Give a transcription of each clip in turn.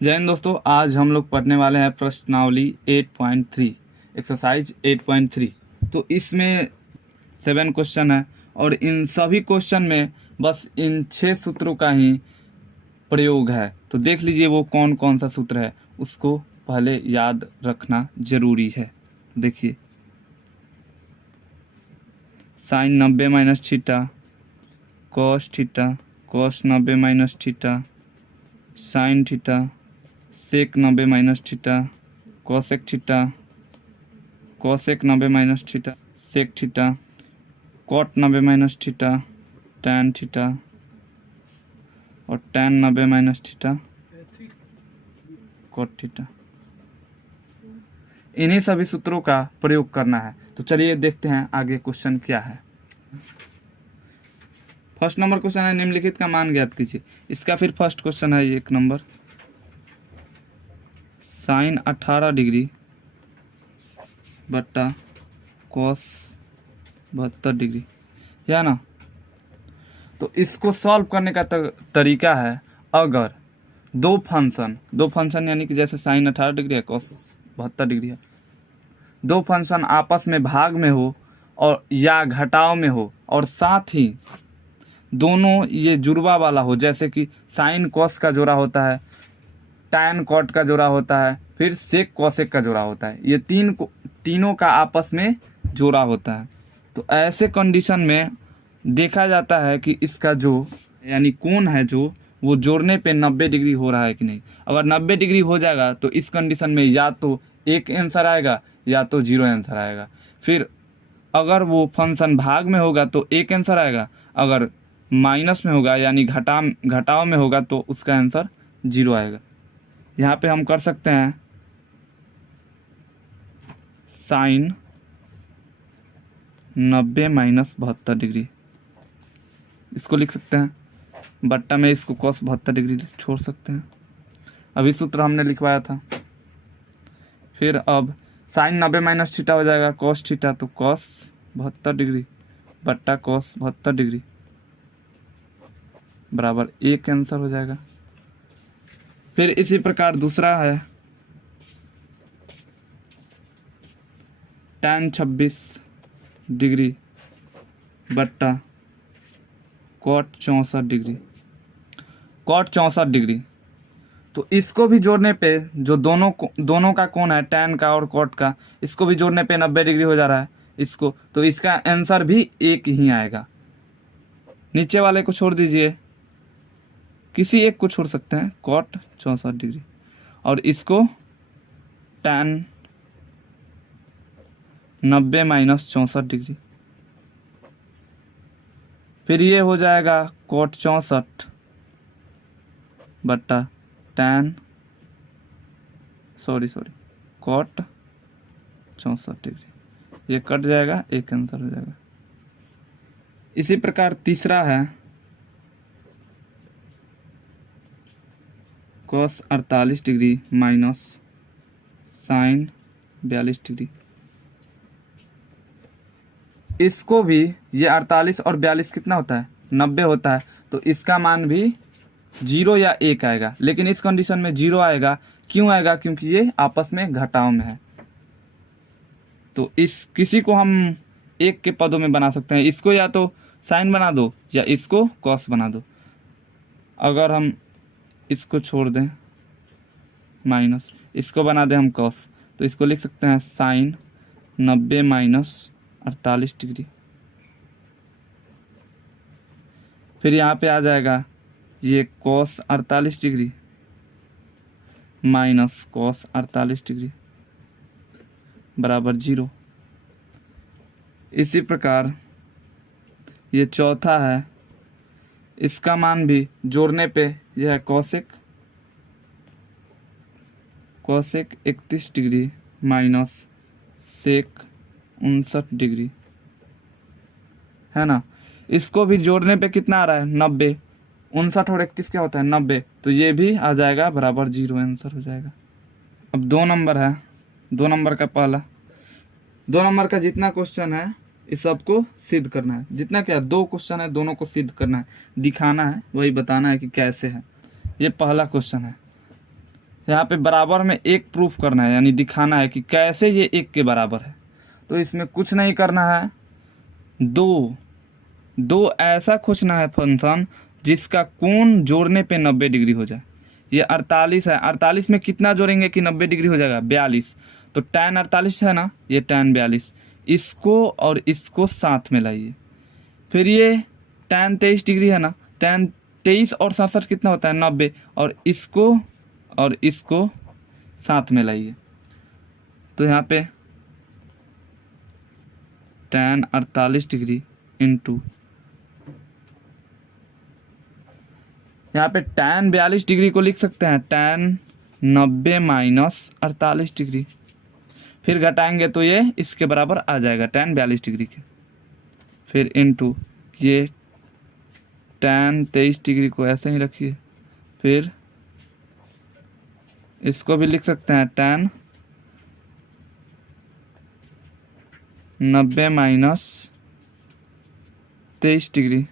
जय हिंद दोस्तों, आज हम लोग पढ़ने वाले हैं प्रश्नावली 8.3 एक्सरसाइज 8.3। तो इसमें 7 क्वेश्चन है और इन सभी क्वेश्चन में बस इन 6 सूत्रों का ही प्रयोग है। तो देख लीजिए वो कौन कौन सा सूत्र है, उसको पहले याद रखना जरूरी है। देखिए, sine 90 minus theta, cos theta, cos 90 minus theta, sine theta, sec 90 minus theta, cosec theta, cosec 90 minus theta, sec theta, cot 90 minus theta, tan theta और tan 90 minus theta, cot theta. इन्हीं सभी सूत्रों का प्रयोग करना है। तो चलिए देखते हैं आगे क्वेश्चन क्या है। फर्स्ट नंबर क्वेश्चन है निम्नलिखित का मान ज्ञात कीजिए। इसका फिर फर्स्ट क्वेश्चन है 1 नंबर, साइन 18 डिग्री बट्टा कॉस 72 डिग्री, है ना। तो इसको सॉल्व करने का तरीका है, अगर दो फंक्शन यानी कि जैसे साइन 18 डिग्री है, कॉस 72 डिग्री है, दो फंक्शन आपस में भाग में हो और या घटाव में हो और साथ ही दोनों ये जुड़वा वाला हो, जैसे कि साइन कॉस का जोड़ा होता है, टैन कॉट का जोड़ा होता है, फिर सेक कॉसेक का जोड़ा होता है, ये तीनों का आपस में जोड़ा होता है। तो ऐसे कंडीशन में देखा जाता है कि इसका जो यानी कोण है जो वो जोड़ने पे 90 डिग्री हो रहा है कि नहीं। अगर 90 डिग्री हो जाएगा तो इस कंडीशन में या तो एक आंसर आएगा या तो 0 आंसर आएगा। फिर अगर वो फंक्शन भाग में होगा तो एक आंसर आएगा, अगर माइनस में होगा यानी घटाव में होगा तो उसका आंसर 0 आएगा। यहाँ पे हम कर सकते हैं साइन 90 माइनस 72 डिग्री, इसको लिख सकते हैं, बट्टा में इसको कॉस 72 डिग्री छोड़ सकते हैं। अभी सूत्र हमने लिखवाया था। फिर अब साइन 90 माइनस थीटा हो जाएगा कॉस थीटा, तो कॉस 72 डिग्री बट्टा कॉस 72 डिग्री बराबर एक आंसर हो जाएगा। फिर इसी प्रकार दूसरा है टैन 26 डिग्री बट्टा कॉट 64 डिग्री, कॉट 64 डिग्री। तो इसको भी जोड़ने पे जो दोनों का कोण है टैन का और कॉट का, इसको भी जोड़ने पे 90 डिग्री हो जा रहा है इसको, तो इसका आंसर भी एक ही आएगा। नीचे वाले को छोड़ दीजिए, किसी एक को छोड़ सकते हैं, कॉट 64 डिग्री, और इसको टैन 90 माइनस 64 डिग्री। फिर ये हो जाएगा कॉट 64 बट्टा टैन कॉट 64 डिग्री, ये कट जाएगा, एक आंसर हो जाएगा। इसी प्रकार तीसरा है cos 48 degree minus sine 42 degree. इसको भी ये 48 और 42 कितना होता है, 90 होता है, तो इसका मान भी 0 या 1 आएगा। लेकिन इस कंडीशन में 0 आएगा, क्यों आएगा, क्योंकि ये आपस में घटाव में है। तो इस किसी को हम एक के पदों में बना सकते हैं, इसको या तो साइन बना दो या इसको कॉस बना दो। अगर हम इसको छोड़ दें माइनस, इसको बना दें हम कॉस, तो इसको लिख सकते हैं साइन 90 माइनस 48 डिग्री। फिर यहाँ पे आ जाएगा ये cos 48 degree minus cos 48 degree बराबर 0। इसी प्रकार ये चौथा है, इसका मान भी जोड़ने पे यह है cosec 31 degree minus sec 59 degree, है ना। इसको भी जोड़ने पे कितना आ रहा है, 90, 59 और 31 क्या होता है, 90, तो ये भी आ जाएगा बराबर 0 आंसर हो जाएगा। अब 2 नंबर है, 2 नंबर का पहला, 2 नंबर का जितना क्वेश्चन है इस सबको सिद्ध करना है। जितना क्या 2 क्वेश्चन है, दोनों को सिद्ध करना है, दिखाना है, वही बताना है कि कैसे है। ये पहला क्वेश्चन है, यहाँ पे बराबर में एक प्रूफ करना है, यानी दिखाना है कि कैसे ये एक के बराबर है। तो इसमें कुछ नहीं करना है, दो ऐसा खोजना है फंक्शन जिसका कोण जोड़ने पे 90 डिग्री हो जाए। ये 48 है, 48 में कितना जोड़ेंगे कि 90 डिग्री हो जाएगा? 42। तो tan 48 है ना, ये tan 42, इसको और इसको साथ में लाइए। फिर ये tan 23 डिग्री है ना, tan 23 और 67 कितना होता है? 90, और इसको साथ में लाइए। तो यहाँ पे tan 48 डिग्री इंटू यहाँ पे tan 42 डिग्री को लिख सकते हैं tan 90 माइनस 48 डिग्री, फिर घटाएंगे तो ये इसके बराबर आ जाएगा tan 42 डिग्री के। फिर इंटू ये tan 23 डिग्री को ऐसे ही रखिए, फिर इसको भी लिख सकते हैं tan 90 माइनस 23 डिग्री,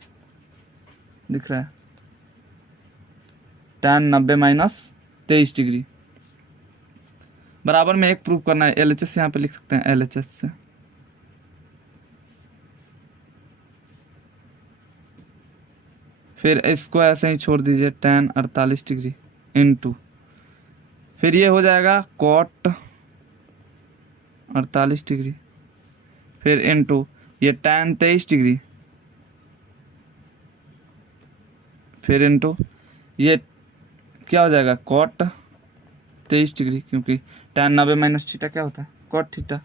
दिख रहा है tan 90 माइनस 23 डिग्री बराबर में एक प्रूफ करना है। LHS यहाँ पे लिख सकते हैं LHS से। फिर इसको ऐसे ही छोड़ दीजिए tan 48 डिग्री इंटू, फिर ये हो जाएगा cot 48 डिग्री, फिर इंटू ये tan 23 डिग्री, फिर इंटू ये क्या हो जाएगा cot 23 डिग्री, क्योंकि tan 90 माइनस थीटा क्या होता है? cot theta.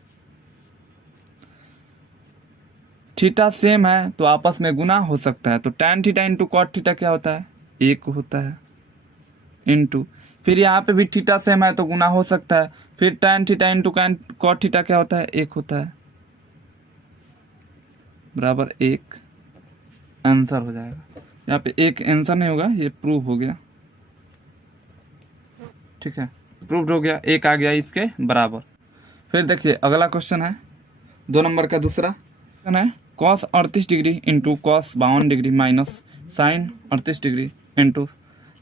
थीटा सेम है तो आपस में गुना हो सकता है, तो tan theta into cot theta क्या होता है? 1 होता है, इंटू फिर यहाँ पे भी थीटा सेम है तो गुना हो सकता है, फिर tan theta into cot theta क्या होता है? 1 होता है, बराबर 1 आंसर हो जाएगा। यहाँ पे एक आंसर नहीं होगा, ये प्रूव हो गया। ठीक है, प्रूव हो गया, एक आ गया इसके बराबर। फिर देखिए अगला क्वेश्चन है 2 नंबर का दूसरा क्वेश्चन है cos 38 degree into cos 52 degree minus sin 38 degree into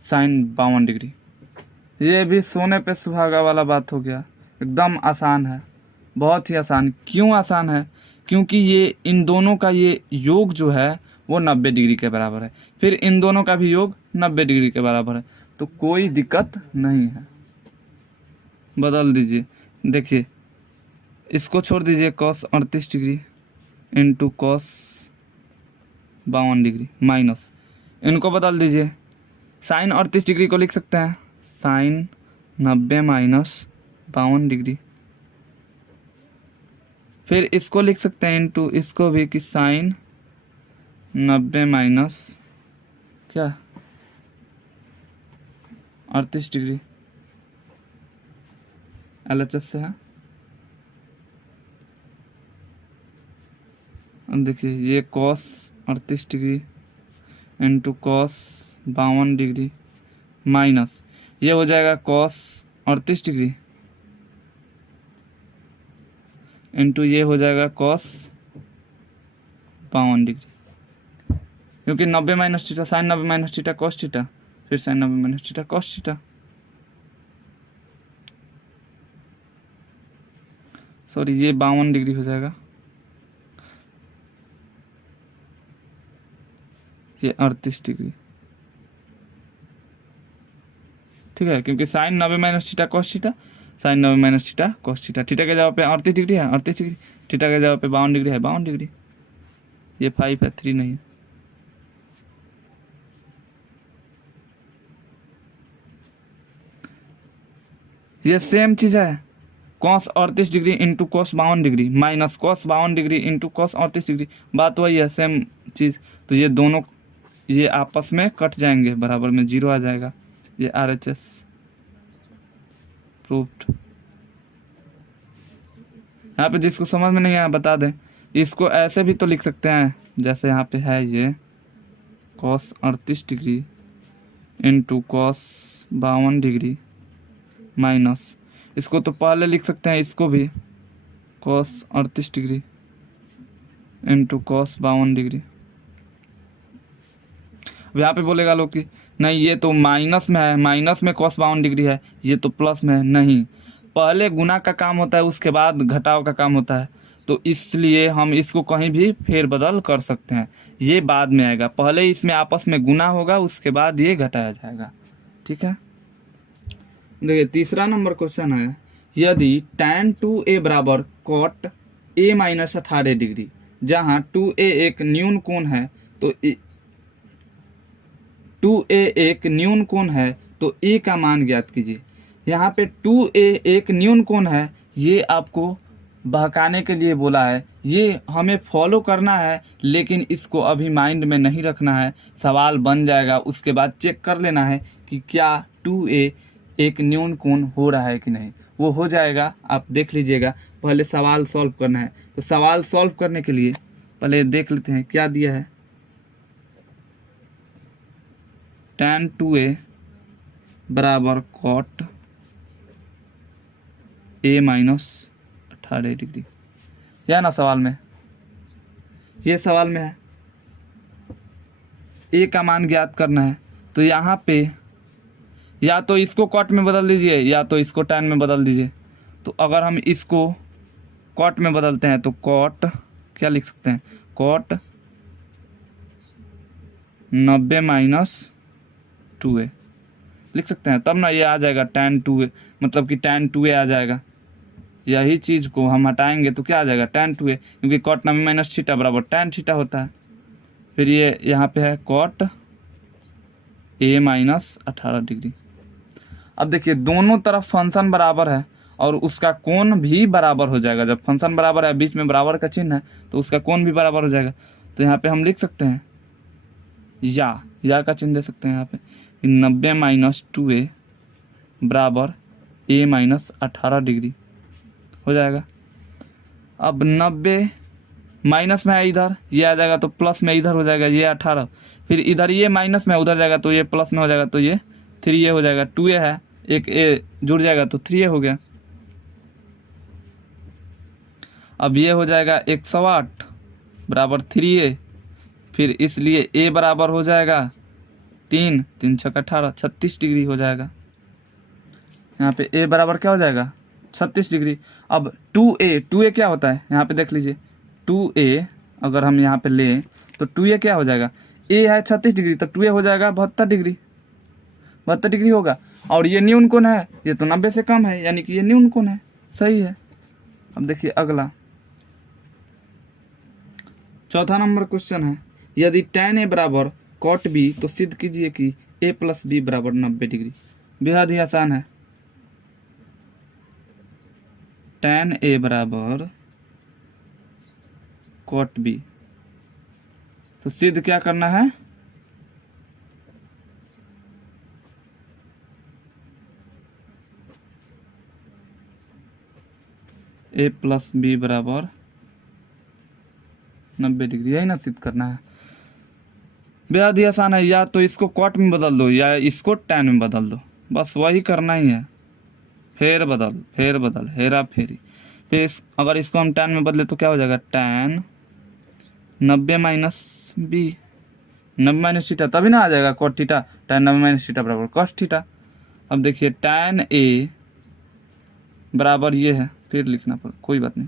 sin 52 degree. ये भी सोने पे सुहागा वाला बात हो गया, एकदम आसान है, बहुत ही आसान। क्यों आसान है? क्योंकि ये इन दोनों का ये योग जो है वो 90 डिग्री के बराबर है, फिर इन दोनों का भी योग 90 डिग्री के बराबर है, तो कोई दिक्कत नहीं है। बदल दीजिए, देखिए इसको छोड़ दीजिए cos 38 degree into cos 52 degree minus, इनको बदल दीजिए, sin 38 डिग्री को लिख सकते हैं sin 90 माइनस 52 डिग्री, फिर इसको लिख सकते हैं इंटू इसको भी कि sin 90 माइनस क्या 38 डिग्री, LHS से है। अब देखिए ये cos 38 degree into cos 52 degree minus ये हो जाएगा cos 38 डिग्री इंटू ये हो जाएगा cos 52 डिग्री, क्योंकि 90 minus theta sin 90 minus theta cos theta, फिर sin 90 minus theta cos theta, sorry ये 52 डिग्री हो जाएगा, ये 38 डिग्री। ठीक है, क्योंकि sin 90 minus theta cos theta, sin 90 minus theta cos theta, theta के जगह पे 38 डिग्री है 38 डिग्री, थीटा के जगह पे 52 डिग्री है 52 डिग्री, ये 5 है 3 नहीं है। ये सेम चीज है, cos 38 degree into cos 52 degree minus cos 52 degree into cos 38 degree, बात वही है, सेम चीज। तो ये दोनों ये आपस में कट जाएंगे, बराबर में 0 आ जाएगा, ये RHS प्रूव्ड। यहाँ पे जिसको समझ में नहीं आया बता दें, इसको ऐसे भी तो लिख सकते हैं, जैसे यहाँ पे है ये cos 38 degree into cos 52 degree minus, इसको तो पहले लिख सकते हैं, इसको भी cos 38 degree into cos 52 degree. अब यहाँ पे बोलेगा लोग कि नहीं, ये तो माइनस में है, माइनस में cos 52 डिग्री है, ये तो प्लस में है। नहीं, पहले गुना का काम होता है, उसके बाद घटाव का काम होता है, तो इसलिए हम इसको कहीं भी फेरबदल कर सकते हैं। ये बाद में आएगा, पहले इसमें आपस में गुना होगा, उसके बाद ये घटाया जाएगा। ठीक है, देखिए तीसरा नंबर क्वेश्चन है, यदि tan 2a बराबर cot a माइनस 18 डिग्री, जहाँ 2a एक न्यून कोण है, तो 2a एक न्यून कोण है, तो a का मान ज्ञात कीजिए। यहाँ पे 2a एक न्यून कोण है, ये आपको बहकाने के लिए बोला है, ये हमें फॉलो करना है, लेकिन इसको अभी माइंड में नहीं रखना है। सवाल बन जाएगा, उसके बाद चेक कर लेना है कि क्या 2a एक न्यून कोण हो रहा है कि नहीं। वो हो जाएगा, आप देख लीजिएगा। पहले सवाल सॉल्व करना है, तो सवाल सॉल्व करने के लिए पहले देख लेते हैं क्या दिया है। tan 2a बराबर cot a माइनस 18 डिग्री, या ना सवाल में, ये सवाल में है, a का मान ज्ञात करना है। तो यहाँ पे या तो इसको कॉट में बदल दीजिए, या तो इसको tan में बदल दीजिए। तो अगर हम इसको कॉट में बदलते हैं तो कॉट क्या लिख सकते हैं, कॉट 90 माइनस 2a लिख सकते हैं, तब ना ये आ जाएगा tan 2a, मतलब कि tan 2a आ जाएगा। यही चीज़ को हम हटाएंगे तो क्या आ जाएगा, tan 2a, क्योंकि कॉट 90 माइनस थीटा बराबर tan थीटा होता है। फिर ये यहाँ पे है कॉट a माइनस 18 डिग्री। अब देखिए दोनों तरफ फंक्शन बराबर है और उसका कोण भी बराबर हो जाएगा। जब फंक्शन बराबर है, बीच में बराबर का चिन्ह है, तो उसका कोण भी बराबर हो जाएगा। तो यहाँ पे हम लिख सकते हैं या का चिन्ह दे सकते हैं यहाँ पे, 90 माइनस 2a बराबर a माइनस 18 डिग्री हो जाएगा। अब 90 माइनस में है इधर, ये आ जाएगा तो प्लस में इधर हो जाएगा, ये 18। फिर इधर ये माइनस में उधर जाएगा तो ये प्लस में हो जाएगा, तो ये 3a हो जाएगा। 2a है, एक a जुड़ जाएगा तो 3a हो गया। अब ये हो जाएगा 108 बराबर 3a, फिर इसलिए a बराबर हो जाएगा 3 3 6 18, 36 डिग्री हो जाएगा। यहाँ पे a बराबर क्या हो जाएगा, 36 डिग्री। अब 2a क्या होता है, यहाँ पे देख लीजिए, 2a अगर हम यहाँ पे लें तो 2a क्या हो जाएगा, a है 36 डिग्री, तो 2a हो जाएगा 72 डिग्री, 72 डिग्री होगा। और ये न्यून कोण है, ये तो 90 से कम है, यानी कि ये न्यून कोण है, सही है। अब देखिए अगला चौथा नंबर क्वेश्चन है, यदि tan a बराबर cot b, तो सिद्ध कीजिए कि a प्लस b बराबर 90 डिग्री। बेहद ही आसान है, tan a बराबर cot b, तो सिद्ध क्या करना है, a प्लस बी बराबर 90 डिग्री, यही ना सिद्ध करना है। बेहद ही आसान है, या तो इसको कॉट में बदल दो या इसको tan में बदल दो, बस वही करना ही है। फेर बदल हेरा फेरी। फिर अगर इसको हम tan में बदले तो क्या हो जाएगा, tan 90 minus B, 90 minus theta, तभी ना आ जाएगा cot theta, tan 90 minus theta बराबर cos थीटा। अब देखिए tan a बराबर ये है, फिर लिखना पड़ा, कोई बात नहीं,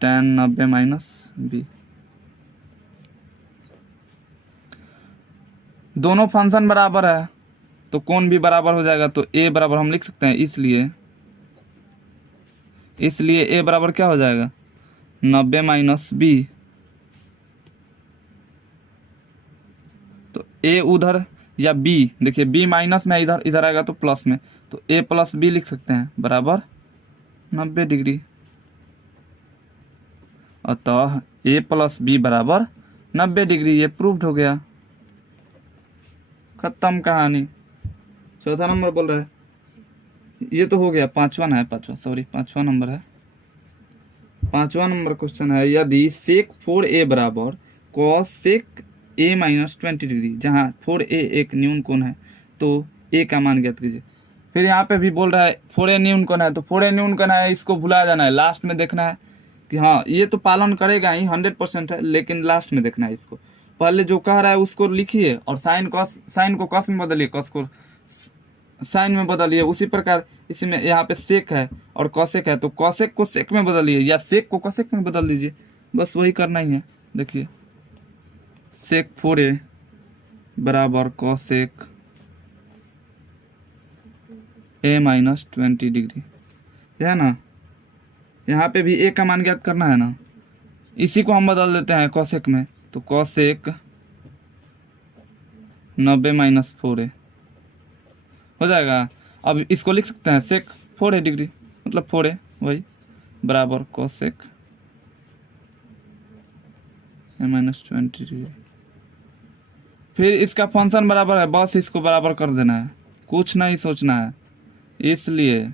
tan 90 माइनस बी। दोनों फंक्शन बराबर है तो कोण भी बराबर हो जाएगा, तो a बराबर हम लिख सकते हैं, इसलिए a बराबर क्या हो जाएगा, 90 माइनस बी। तो a उधर या b, देखिए b माइनस में इधर आएगा तो प्लस में, तो a प्लस बी लिख सकते हैं बराबर 90 डिग्री। अतः a प्लस बी बराबर 90 डिग्री, ये प्रूव्ड हो गया, खत्म कहानी। चौथा नंबर बोल रहा है, ये तो हो गया, पांचवा नंबर है। पांचवा नंबर क्वेश्चन है, यदि sec 4a बराबर cos sec a minus 20 degree, जहाँ 4a एक न्यून कोण है, तो a का मान ज्ञात कीजिए। फिर यहाँ पे भी बोल रहा है 4a न्यून कोण है, तो 4a न्यून कोण है, इसको भुला जाना है, लास्ट में देखना है कि हाँ ये तो पालन करेगा ही 100% है, लेकिन लास्ट में देखना है इसको। पहले जो कह रहा है उसको लिखिए और साइन को कॉस में बदलिए, कॉस को साइन में बदलिए। उसी प्रकार इसमें यहाँ पे सेक है और कॉसेक है, तो कॉसेक को सेक में बदलिए या सेक को कॉसेक में बदल दीजिए, बस वही करना ही है। देखिए सेक 4a बराबर कॉसेक a माइनस 20 डिग्री, है ना। यहाँ पे भी a का मान ज्ञात करना है ना, इसी को हम बदल देते हैं कॉसेक में, तो कॉसेक 90 माइनस 4a हो जाएगा। अब इसको लिख सकते हैं सेक 4a डिग्री, मतलब 4a वही बराबर कॉसेक a माइनस 20 डिग्री। फिर इसका फंक्शन बराबर है, बस इसको बराबर कर देना है, कुछ नहीं सोचना है। इसलिए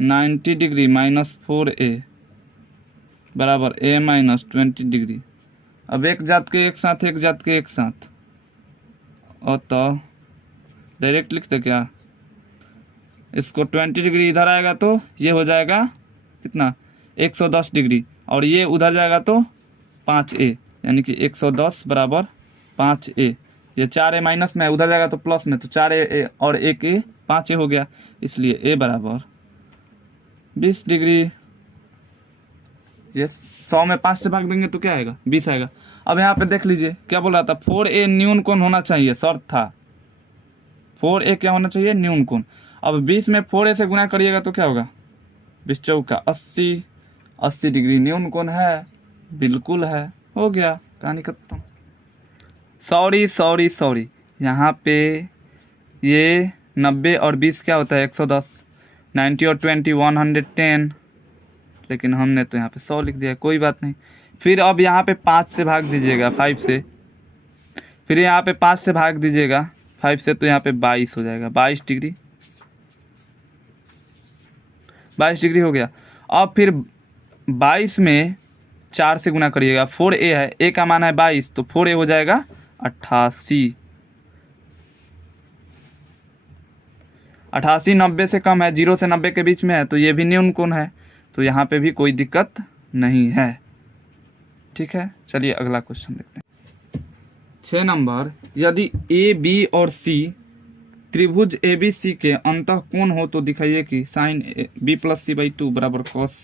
90 डिग्री माइनस 4a बराबर a माइनस 20 डिग्री। अब एक जात के एक साथ, एक जात के एक साथ, और तो डायरेक्ट लिखते क्या, इसको 20 डिग्री इधर आएगा तो ये हो जाएगा कितना 110 डिग्री, और ये उधर जाएगा तो 5a, यानी कि 110 बराबर 5a। ये 4a माइनस में है, उधर जाएगा तो प्लस में, तो 4a और 1a 5a हो गया, इसलिए a बराबर 20 डिग्री। ये 100 में 5 से भाग देंगे तो क्या आएगा, 20 आएगा। अब यहाँ पे देख लीजिए क्या बोल रहा था, 4a न्यून कोण होना चाहिए, शर्त था 4a क्या होना चाहिए, न्यून कोण। अब 20 में 4a से गुना करिएगा तो क्या होगा, 20 चौका 80 डिग्री न्यून कोण है, बिल्कुल है, हो गया, कहानी खत्म। सॉरी यहाँ पे ये 90 और 20 क्या होता है 110, 90 और 20 110, लेकिन हमने तो यहाँ पे 100 लिख दिया, कोई बात नहीं। फिर अब यहाँ पे 5 से भाग दीजिएगा, 5 से, फिर यहाँ पे 5 से भाग दीजिएगा 5 से, तो यहाँ पे 22 हो जाएगा, 22 डिग्री हो गया। अब फिर 22 में 4 से गुना करिएगा, 4a है, a का मान है 22, तो 4a हो जाएगा 88। 88 90 से कम है, 0 से 90 के बीच में है, तो ये भी न्यून कोण है, तो यहाँ पे भी कोई दिक्कत नहीं है। ठीक है, चलिए अगला क्वेश्चन देखते हैं। 6 नंबर, यदि ए बी और सी त्रिभुज ए बी सी के अंतः कोण हो तो दिखाइए कि sine B plus C by 2 बराबर कॉस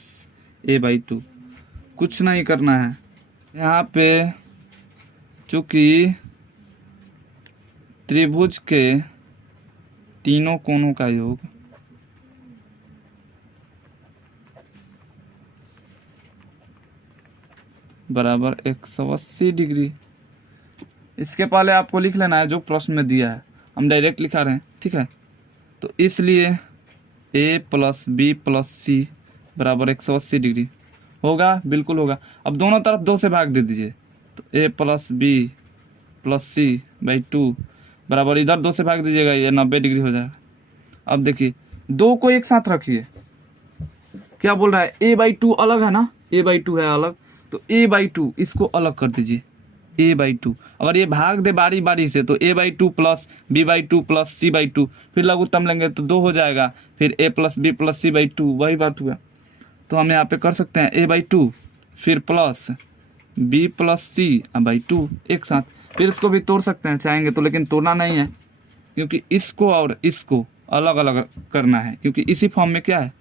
ए बाई 2। कुछ नहीं करना है, यहाँ पे चूंकि त्रिभुज के तीनों कोणों का योग बराबर 180 डिग्री, इसके पहले आपको लिख लेना है जो प्रश्न में दिया है, हम डायरेक्ट लिखा रहे हैं, ठीक है। तो इसलिए a प्लस बी प्लस सी बराबर 180 डिग्री होगा, बिल्कुल होगा। अब दोनों तरफ 2 से भाग दे दीजिए, तो a plus B plus C by 2 बराबर इधर 2 से भाग दीजिएगा, ये 90 डिग्री हो जाएगा। अब देखिए 2 को एक साथ रखिए, क्या बोल रहा है, a बाई 2 अलग है ना, a बाई 2 है अलग, तो a बाई 2 इसको अलग कर दीजिए, a बाई 2। अगर ये भाग दे बारी बारी से तो a by 2 plus b by 2 plus c by 2, फिर लघुत्तम लेंगे तो 2 हो जाएगा, फिर a plus b plus c by 2, वही बात हुआ। तो हम यहाँ पे कर सकते हैं a बाई 2 फिर plus b plus c by 2 एक साथ, फिर इसको भी तोड़ सकते हैं चाहेंगे तो, लेकिन तोड़ना नहीं है क्योंकि इसको और इसको अलग अलग करना है, क्योंकि इसी फॉर्म में क्या है,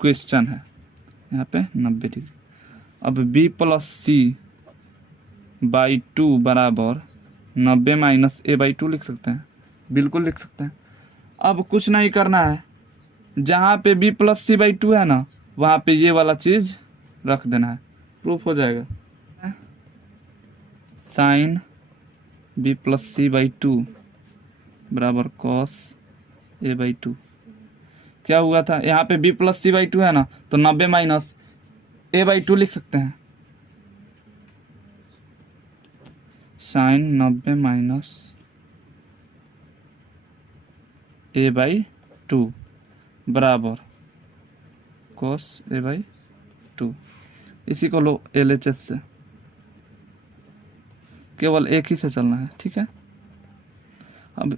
क्वेश्चन है। यहाँ पे 90 डिग्री। अब b प्लस c बाई 2 बराबर 90 माइनस a बाई 2 लिख सकते हैं, बिल्कुल लिख सकते हैं। अब कुछ नहीं करना है, जहाँ पे b प्लस सी बाई 2 है ना, वहाँ पे ये वाला चीज़ रख देना है, प्रूफ हो जाएगा। Sine b plus C by 2 बराबर कॉस a बाई 2। क्या हुआ था, यहाँ पे b प्लस सी बाई 2 है ना, तो 90 माइनस a बाई 2 लिख सकते हैं, साइन 90 माइनस a बाई 2 बराबर कोस a बाई 2। इसी को लो LHS से, केवल एक ही से चलना है, ठीक है। अब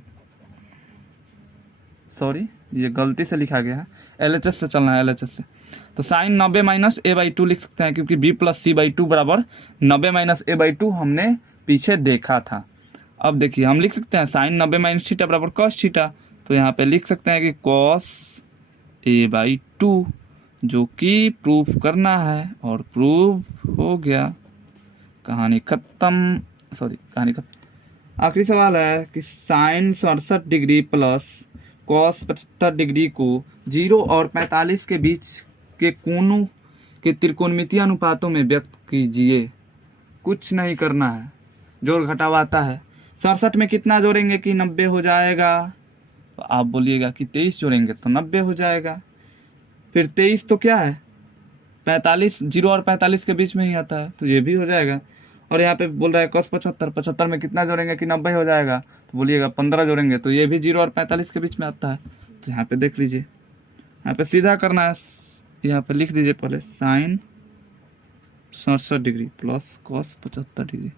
सॉरी ये गलती से लिखा गया है, LHS से चलना है, LHS से। तो साइन 90 माइनस a बाई 2 लिख सकते हैं, क्योंकि b प्लस सी बाई 2 बराबर 90 माइनस a बाई 2 हमने पीछे देखा था। अब देखिए हम लिख सकते हैं साइन 90 माइनस थीटा बराबर कॉस थीटा, तो यहाँ पे लिख सकते हैं कि कॉस a/2, जो कि प्रूफ करना है और प्रूफ हो गया। कहानी खत्म। आखिरी सवाल है कि sine 67 degree plus cos 75 degree को 0 और 45 के बीच के कोणों के त्रिकोणमितीय अनुपातों में व्यक्त कीजिए। कुछ नहीं करना है, जोड़ घटाव आता है। 67 में कितना जोड़ेंगे कि 90 हो जाएगा, तो आप बोलिएगा कि 23 जोड़ेंगे तो 90 हो जाएगा। फिर 23 तो क्या है 45, 0 और 45 के बीच में ही आता है, तो ये भी हो जाएगा। और यहाँ पे बोल रहा है cos 75, 75 में कितना जोड़ेंगे कि 90 हो जाएगा, तो बोलिएगा 15 जोड़ेंगे, तो ये भी 0 और 45 के बीच में आता है। तो यहाँ पे देख लीजिए, यहाँ पे सीधा करना है। यहाँ पे लिख दीजिए पहले sine 67 degree plus cos 75 degree.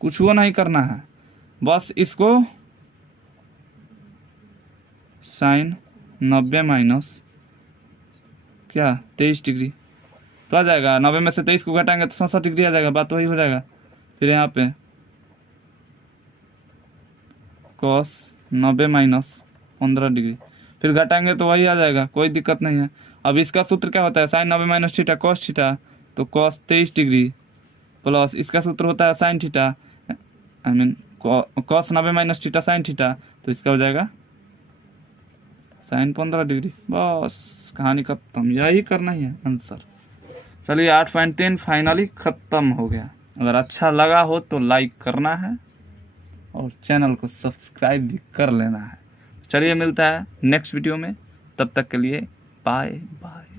कुछ वो नहीं करना है, बस इसको साइन 90 माइनस क्या 23 डिग्री तो आ जाएगा। 90 में से 23 को घटाएंगे तो 67 डिग्री आ जाएगा, बात वही हो जाएगा। फिर यहाँ पे कॉस 90 माइनस 15 डिग्री, फिर घटाएंगे तो वही आ जाएगा, कोई दिक्कत नहीं है। अब इसका सूत्र क्या होता है sine 90 minus theta cos theta, तो कॉस 23 डिग्री प्लस इसका सूत्र होता है sine theta, I mean cos 90 minus theta sine theta, तो इसका हो जाएगा साइन 15 डिग्री। बस कहानी खत्म, यही करना ही है आंसर। चलिए 8.10 फाइनली ख़त्म हो गया। अगर अच्छा लगा हो तो लाइक करना है और चैनल को सब्सक्राइब भी कर लेना है। चलिए मिलता है नेक्स्ट वीडियो में, तब तक के लिए बाय बाय।